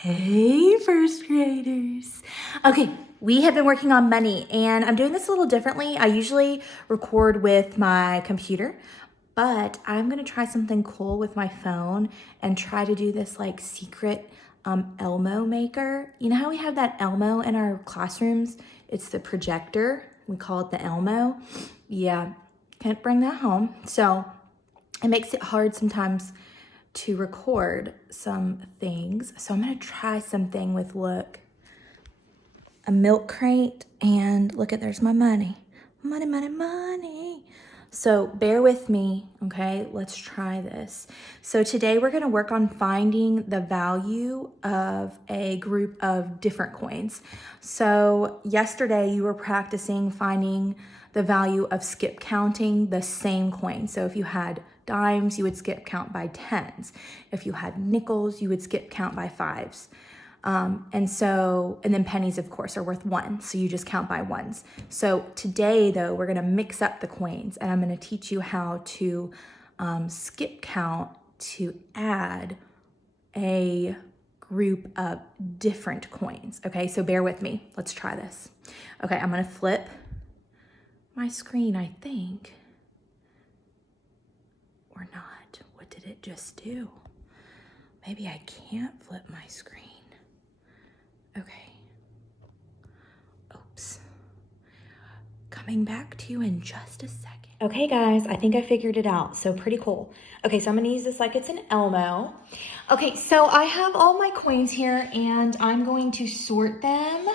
Hey, first graders. Okay, we have been working on money and I'm doing this a little differently. I usually record with my computer, but I'm gonna try something cool with my phone and try to do this like secret Elmo maker. You know how we have that Elmo in our classrooms? It's the projector. We call it the Elmo. Yeah, can't bring that home. So it makes it hard sometimes to record some things. So I'm gonna try something with, look, a milk crate, and look at, there's my money. Money, money, money. So bear with me, okay? Let's try this. So today we're gonna work on finding the value of a group of different coins. So yesterday you were practicing finding the value of skip counting the same coin. So if you had dimes, you would skip count by tens. If you had nickels, you would skip count by fives. And then pennies, of course, are worth one. So you just count by ones. So today, though, we're going to mix up the coins and I'm going to teach you how to skip count to add a group of different coins. Okay, so bear with me. Let's try this. Okay, I'm going to flip my screen, I think. Or not. What did it just do? Maybe I can't flip my screen. Okay. Oops. Coming back to you in just a second. Okay, guys, I think I figured it out. So pretty cool. Okay, so I'm gonna use this like it's an Elmo. Okay, so I have all my coins here and I'm going to sort them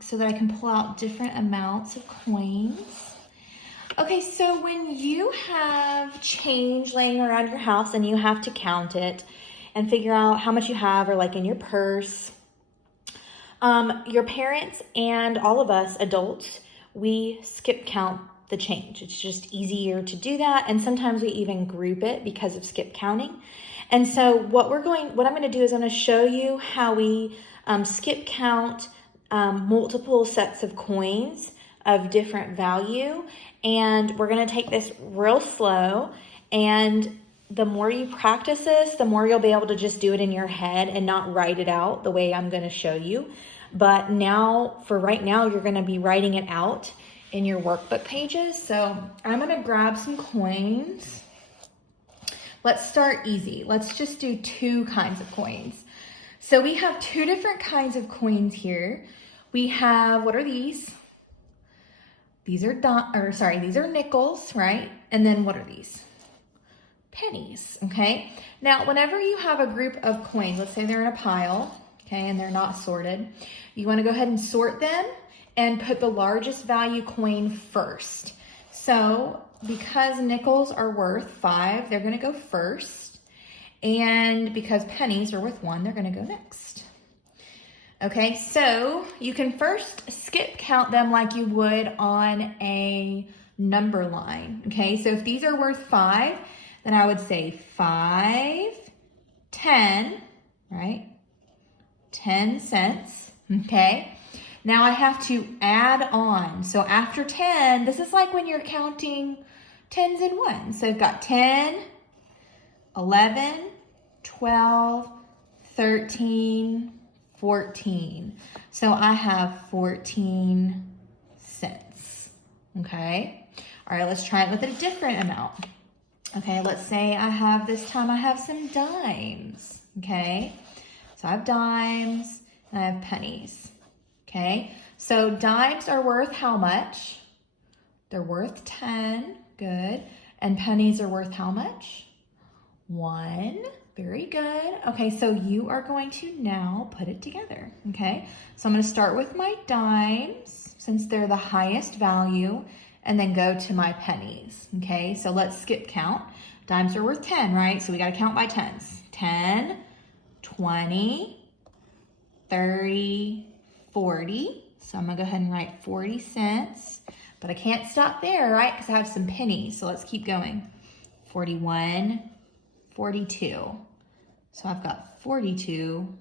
so that I can pull out different amounts of coins. Okay, so when you have change laying around your house and you have to count it and figure out how much you have, or like in your purse, your parents and all of us adults, we skip count the change. It's just easier to do that. And sometimes we even group it because of skip counting. And so what I'm going to do is I'm going to show you how we skip count multiple sets of coins of different value. And we're going to take this real slow, and the more you practice this, the more you'll be able to just do it in your head and not write it out the way I'm going to show you. But now, for right now, you're going to be writing it out in your workbook pages. So I'm going to grab some coins. Let's start easy. Let's just do two kinds of coins. So we have two different kinds of coins here. We have, what are these? These are these are nickels, right? And then what are these? Pennies, okay? Now, whenever you have a group of coins, let's say they're in a pile, okay, and they're not sorted, you want to go ahead and sort them and put the largest value coin first. So because nickels are worth 5, they're going to go first. And because pennies are worth 1, they're going to go next. Okay, so you can first skip count them like you would on a number line. Okay, so if these are worth 5, then I would say 5, 10, right? 10 cents, okay? Now I have to add on. So after 10, this is like when you're counting tens and ones. So I've got 10, 11, 12, 13, 14. So I have 14 cents, okay? All right, let's try it with a different amount. Okay, let's say this time I have some dimes, okay? So I have dimes and I have pennies, okay? So dimes are worth how much? They're worth 10, good. And pennies are worth how much? 1, very good. Okay, so you are going to now put it together, okay? So I'm gonna start with my dimes, since they're the highest value, and then go to my pennies, okay? So let's skip count. Dimes are worth 10, right? So we gotta count by tens. 10, 20, 30, 40. So I'm gonna go ahead and write 40 cents, but I can't stop there, right? Because I have some pennies, so let's keep going. 41, 42. So I've got 42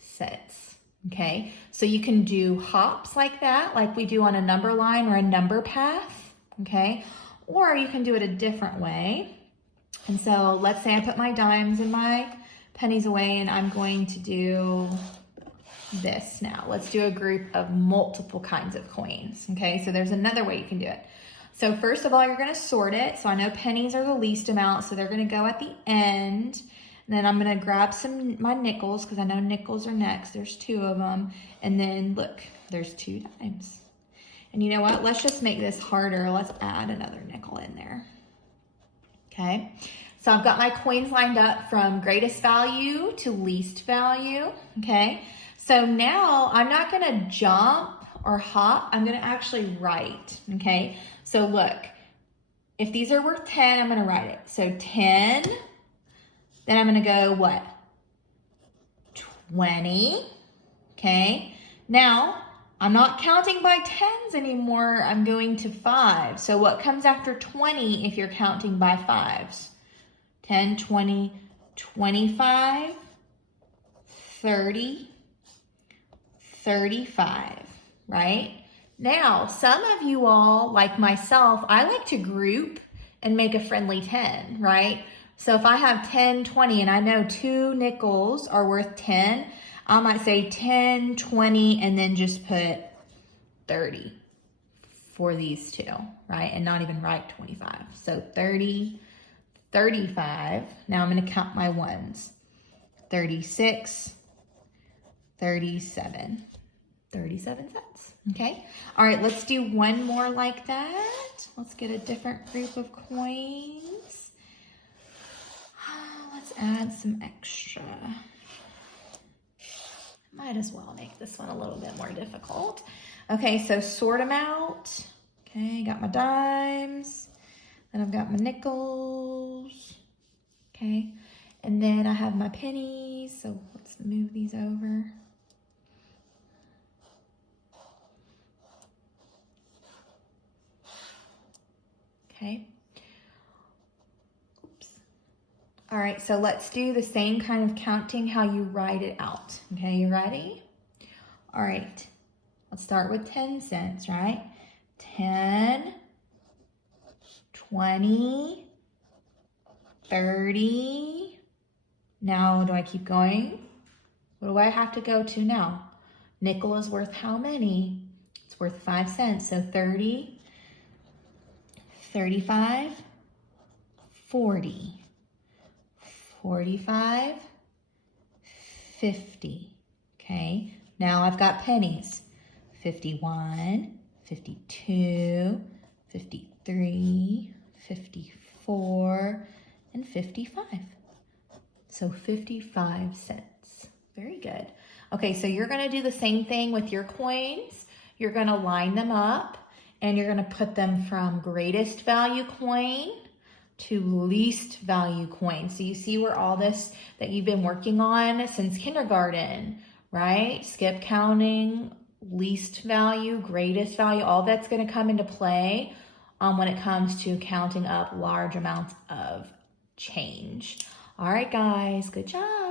cents, okay? So you can do hops like that, like we do on a number line or a number path, okay? Or you can do it a different way. And so let's say I put my dimes in my pennies away, and I'm going to do this now. Let's do a group of multiple kinds of coins. Okay, so there's another way you can do it. So first of all, you're gonna sort it. So I know pennies are the least amount, so they're gonna go at the end. And then I'm gonna grab my nickels, because I know nickels are next. There's 2 of them. And then look, there's 2 dimes. And you know what? Let's just make this harder. Let's add another nickel in there. Okay, so I've got my coins lined up from greatest value to least value. Okay, so now I'm not gonna jump or hop. I'm gonna actually write. Okay, so look, if these are worth 10, I'm gonna write it. So 10, then I'm gonna go what? 20, okay? Now, I'm not counting by tens anymore, I'm going to 5. So what comes after 20 if you're counting by 5s? 10, 20, 25, 30, 35, right? Now, some of you all, like myself, I like to group and make a friendly 10, right? So if I have 10, 20, and I know 2 nickels are worth 10, I might say 10, 20, and then just put 30 for these 2, right? And not even write 25. So 30, 35. Now I'm going to count my ones. 36, 37. 37 cents. Okay. All right, let's do one more like that. Let's get a different group of coins. Let's add some extra. Might as well make this one a little bit more difficult. Okay, so sort them out. Okay, got my dimes. Then I've got my nickels. Okay, and then I have my pennies. So let's move these over. Okay. Oops. All right, so let's do the same kind of counting how you write it out. Okay, you ready? All right, let's start with 10 cents, right? 10, 20, 30. Now, do I keep going? What do I have to go to now? Nickel is worth how many? It's worth 5 cents, so 30, 35, 40, 45, 50. Okay, now I've got pennies. 51, 52, 53, 54, and 55. So 55 cents. Very good. Okay, so you're gonna do the same thing with your coins. You're gonna line them up and you're gonna put them from greatest value coin to least value coin. So you see where all this that you've been working on since kindergarten, right? Skip counting, least value, greatest value, all that's gonna come into play when it comes to counting up large amounts of change. All right, guys, good job.